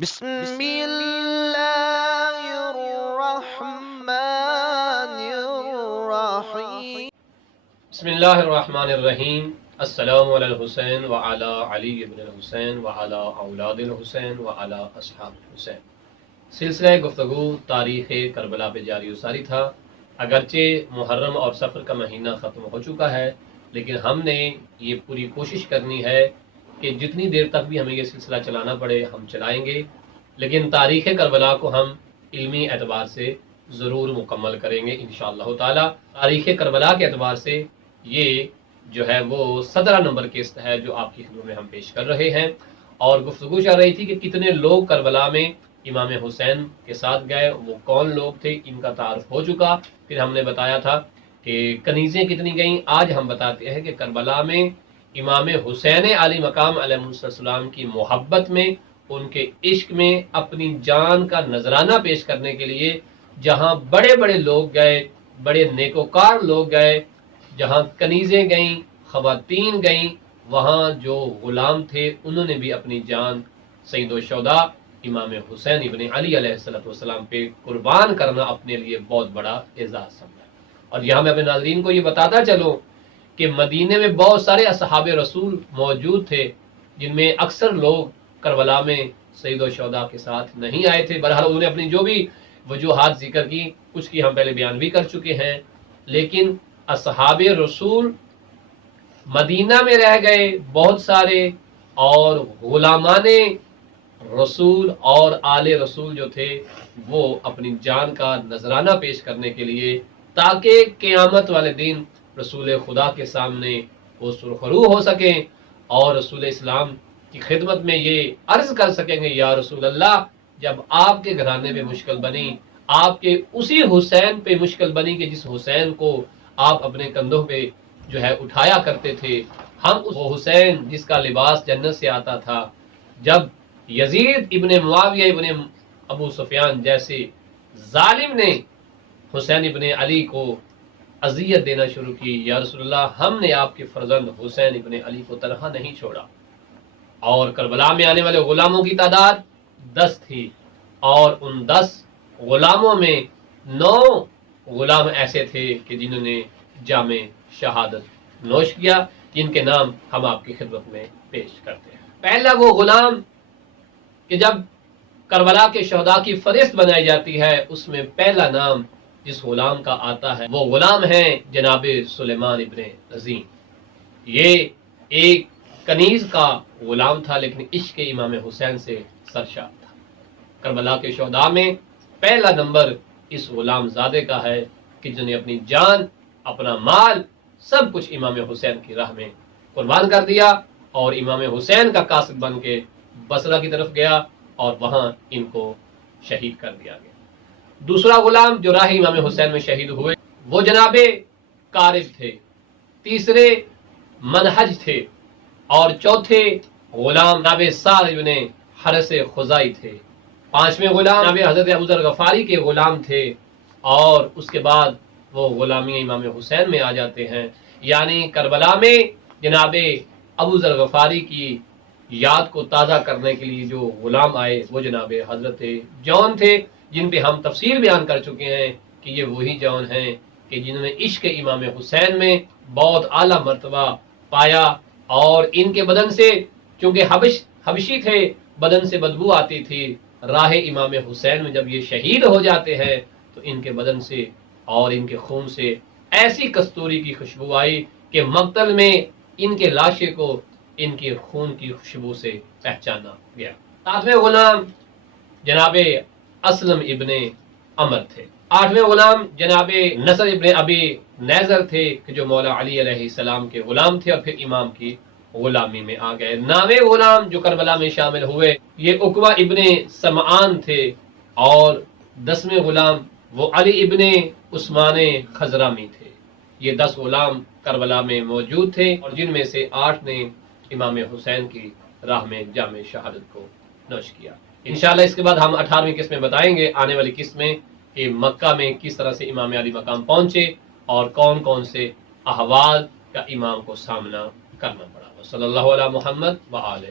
بسم اللہ الرحمن الرحیم بسم اللہ الرحمن الرحیم۔ السلام علی الحسین وعلی علی ابن الحسین وعلی اولاد الحسین وعلی اصحاب الحسین۔ سلسلہ گفتگو تاریخ کربلا پہ جاری و ساری تھا۔ اگرچہ محرم اور سفر کا مہینہ ختم ہو چکا ہے، لیکن ہم نے یہ پوری کوشش کرنی ہے کہ جتنی دیر تک بھی ہمیں یہ سلسلہ چلانا پڑے ہم چلائیں گے، لیکن تاریخ کربلا کو ہم علمی اعتبار سے ضرور مکمل کریں گے انشاءاللہ تعالی۔ تاریخ کربلا کے اعتبار سے یہ جو ہے وہ 17 نمبر قسط ہے جو آپ کی خدمت میں ہم پیش کر رہے ہیں، اور گفتگو چل رہی تھی کہ کتنے لوگ کربلا میں امام حسین کے ساتھ گئے، وہ کون لوگ تھے، ان کا تعارف ہو چکا۔ پھر ہم نے بتایا تھا کہ کنیزیں کتنی گئیں۔ آج ہم بتاتے ہیں کہ کربلا میں امام حسین علی مقام علیہ السلام کی محبت میں، ان کے عشق میں اپنی جان کا نذرانہ پیش کرنے کے لیے جہاں بڑے بڑے لوگ گئے، بڑے نیکوکار لوگ گئے، جہاں کنیزیں گئیں، خواتین گئیں، وہاں جو غلام تھے انہوں نے بھی اپنی جان سید الشہداء امام حسین ابن علی علیہ السلام پہ قربان کرنا اپنے لیے بہت بڑا اعزاز سمجھا۔ اور یہاں میں اپنے ناظرین کو یہ بتاتا چلوں کہ مدینے میں بہت سارے اصحاب رسول موجود تھے، جن میں اکثر لوگ کربلا میں سید الشہداء کے ساتھ نہیں آئے تھے۔ بہرحال انہوں نے اپنی جو بھی وجوہات ذکر کی، کچھ کی ہم پہلے بیان بھی کر چکے ہیں، لیکن اصحاب رسول مدینہ میں رہ گئے بہت سارے، اور غلامان رسول اور آل رسول جو تھے وہ اپنی جان کا نذرانہ پیش کرنے کے لیے، تاکہ قیامت والے دن رسول خدا کے سامنے وہ سرخرو ہو سکیں اور رسول اسلام کی خدمت میں یہ عرض کر سکیں گے، یا رسول اللہ، جب آپ کے گھرانے پہ مشکل بنی، آپ کے اسی حسین پہ مشکل بنی کہ جس حسین کو آپ اپنے کندھوں پہ جو ہے اٹھایا کرتے تھے، ہم اس حسین جس کا لباس جنت سے آتا تھا، جب یزید ابن معاویہ ابن ابو سفیان جیسے ظالم نے حسین ابن علی کو اذیت دینا شروع کی، یا رسول اللہ، ہم نے آپ کے فرزند حسین ابن علی کو تنہا نہیں چھوڑا۔ اور کربلا میں آنے والے غلاموں کی تعداد 10 تھی، اور ان 10 غلاموں میں 9 غلام ایسے تھے کہ جنہوں نے جام شہادت نوش کیا، جن کے نام ہم آپ کی خدمت میں پیش کرتے ہیں۔ پہلا وہ غلام کہ جب کربلا کے شہداء کی فہرست بنائی جاتی ہے، اس میں پہلا نام جس غلام کا آتا ہے وہ غلام ہیں جناب سلیمان ابن عظیم۔ یہ ایک کنیز کا غلام تھا، لیکن عشق امام حسین سے سرشار تھا۔ کربلا کے شہداء میں پہلا نمبر اس غلام زادے کا ہے کہ جنہیں اپنی جان، اپنا مال، سب کچھ امام حسین کی راہ میں قربان کر دیا، اور امام حسین کا قاصد بن کے بصرہ کی طرف گیا اور وہاں ان کو شہید کر دیا گیا۔ دوسرا غلام جو راہ امام حسین میں شہید ہوئے وہ جناب کارب تھے، تیسرے منہج تھے، اور چوتھے غلام جناب سعد بن حارث خزائی تھے۔ پانچویں غلام جناب حضرت ابوذر غفاری کے غلام تھے، اور اس کے بعد وہ غلامی امام حسین میں آ جاتے ہیں۔ یعنی کربلا میں جناب ابوذر غفاری کی یاد کو تازہ کرنے کے لیے جو غلام آئے وہ جناب حضرت جون تھے، جن پہ ہم تفصیل بیان کر چکے ہیں کہ یہ وہی جون ہیں کہ جنہوں نے عشق امام حسین میں بہت اعلیٰ مرتبہ پایا، اور ان کے بدن سے، چونکہ حبشی تھے، بدن سے بدبو آتی تھی، راہ امام حسین میں جب یہ شہید ہو جاتے ہیں تو ان کے بدن سے اور ان کے خون سے ایسی کستوری کی خوشبو آئی کہ مقتل میں ان کے لاشے کو ان کے خون کی خوشبو سے پہچانا گیا۔ ساتویں غلام جناب اسلم ابن عمر تھے۔ آٹھویں غلام جناب نصر ابن ابی نیزر تھے کہ جو مولا علی علیہ السلام کے غلام تھے اور پھر امام کی غلامی میں آ گئے۔ نویں غلام جو کربلا میں شامل ہوئے یہ عقبہ ابن سمعان تھے، اور 10ویں غلام وہ علی ابن عثمان خضرامی تھے۔ یہ 10 غلام کربلا میں موجود تھے، اور جن میں سے 8 نے امام حسین کی راہ میں جام شہادت کو نوش کیا۔ انشاءاللہ اس کے بعد ہم 18ویں قسط میں بتائیں گے، آنے والی قسط میں، کہ مکہ میں کس طرح سے امام علی مقام پہنچے اور کون کون سے احوال کا امام کو سامنا کرنا پڑا۔ صلی اللہ علیہ محمد وآلہ